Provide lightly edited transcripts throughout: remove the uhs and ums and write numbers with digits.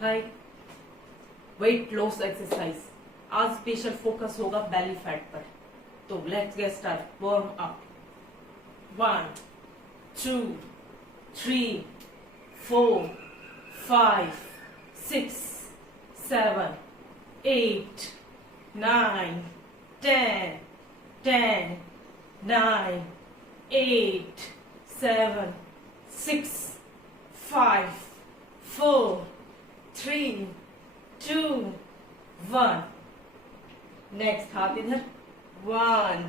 हाय, weight loss exercise. आज special focus होगा belly fat पर। तो let's get start. Warm up. 1 2 3 4 5 6 7 8 9 10 10 9 8 7 6 5 4 3 2 1। Next हाथ इधर। 1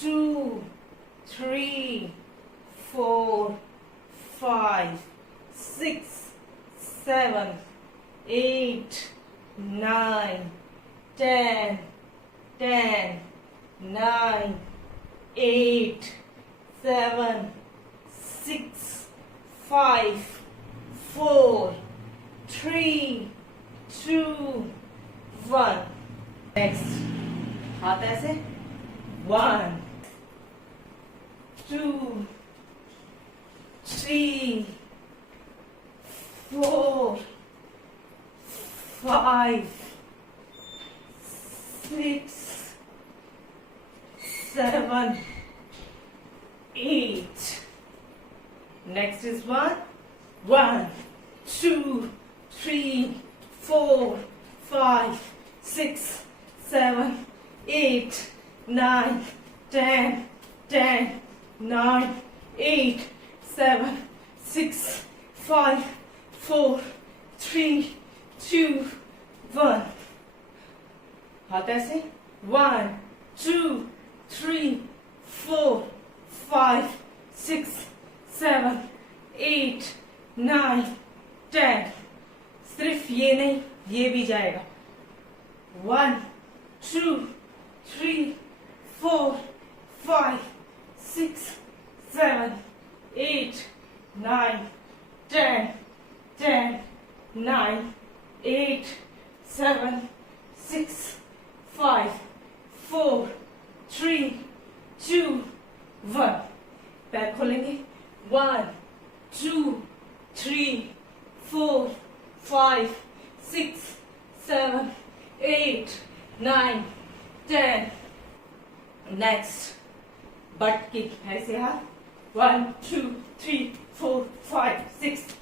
2 3 4 5 6 7 8 9 10 10 9 8 7 6 5 4 3 2 1। नेक्स्ट हाथ ऐसे। 1 2 3 4 5 6 7 8। Next is 1 2 3 4 5 6 7 8 9 10 10 9 8 7 6 5 4 3 2 1। हाथ ऐसे। 1 2 3 4 5 6 7 8 9 10। सिर्फ ये नहीं, ये भी जाएगा। 1 2 3 4 5 6 7 8 9 10 10 9 8 7 6 5 4 3 2 1। पैर खोलेंगे। 1 2 3 4 5 6 7 8 9 10। Next but kick. ऐसे हाथ। 1 2 3 4 5 6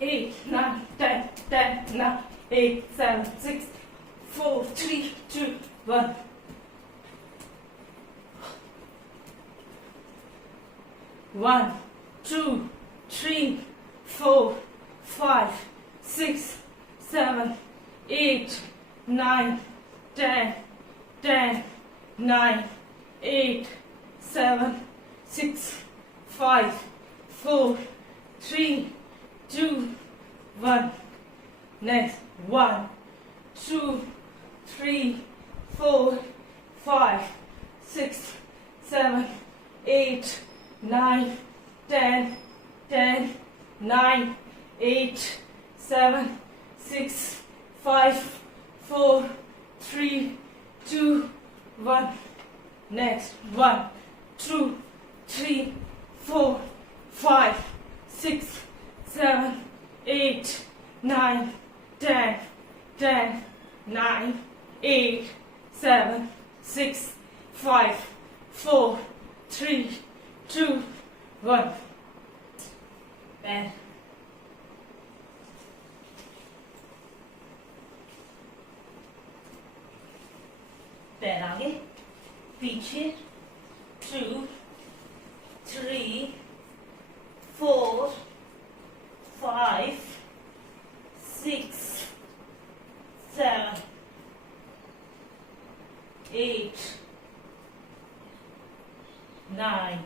8 9 10 10 9 8 7 6 4 3 2 1। 1 2 3 4 5 6 7 8 9 10 10 9 8 7 6 5 4 3 2 1। Next 1 2 3 4 5 6 7 8 9 10 10 9 8 7 6 5 4 3 2 1। Next 1 2 3 4 5 6 7 8 9 10 10 9 8 7 6 5 4 3 2 1। पैर। पैर आगे पीछे। 2 3 4 5 6 7 8 9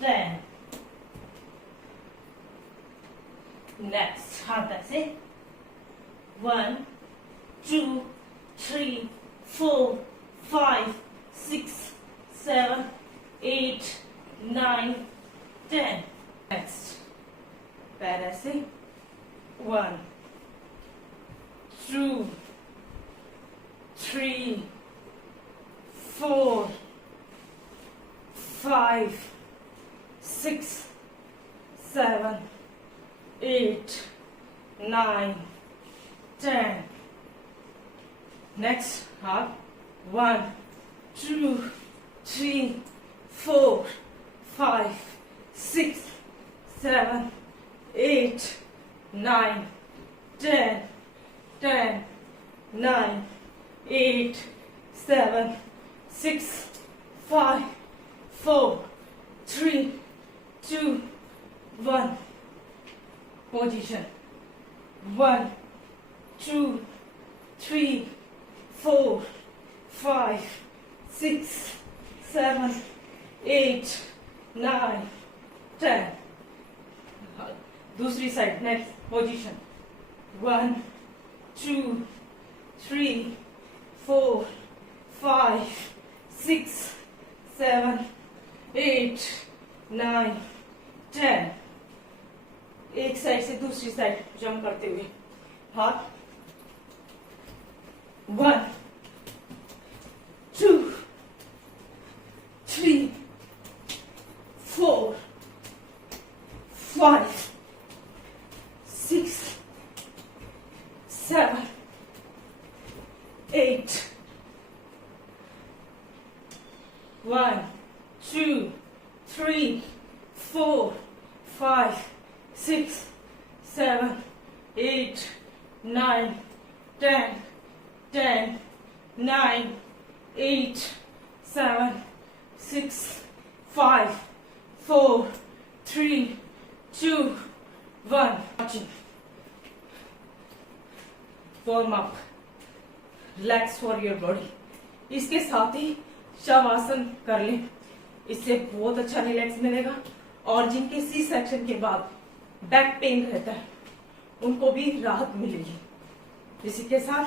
10। नेक्स्ट हाथ ऐसे। 1 2 3 4 5 6 7 8 9 10। नेक्स्ट पैर ऐसे। 1 2 3 4 5 6 7 8, 9, 10. Next half. 1, 2, 3, 4, 5, 6, 7, 8, 9, 10, 10, 9, 8, 7, 6, 5, 4, 3, 2, 1. Position. 1, 2, 3, 4, 5, 6, 7, 8, 9, 10. दूसरी साइड. Next position. 1, 2, 3, 4, 5, 6, 7, 8, 9, 10. एक साइड से दूसरी साइड जंप करते हुए. हाथ. 1, 2, 3, 4, 5, 6, 7, 8. 1, 2, 3, 4, 5, 6, 7, 8, 9, 10, 10, 9, 8, 7, 6, 5, 4, 3, 2, 1. Watching. Warm up. Relax for your body. इसके साथ ही शवासन कर लें. इससे बहुत अच्छा रिलैक्स मिलेगा. और जिनके सी सेक्शन के बाद बैक पेन रहता है उनको भी राहत मिलेगी. इसी के साथ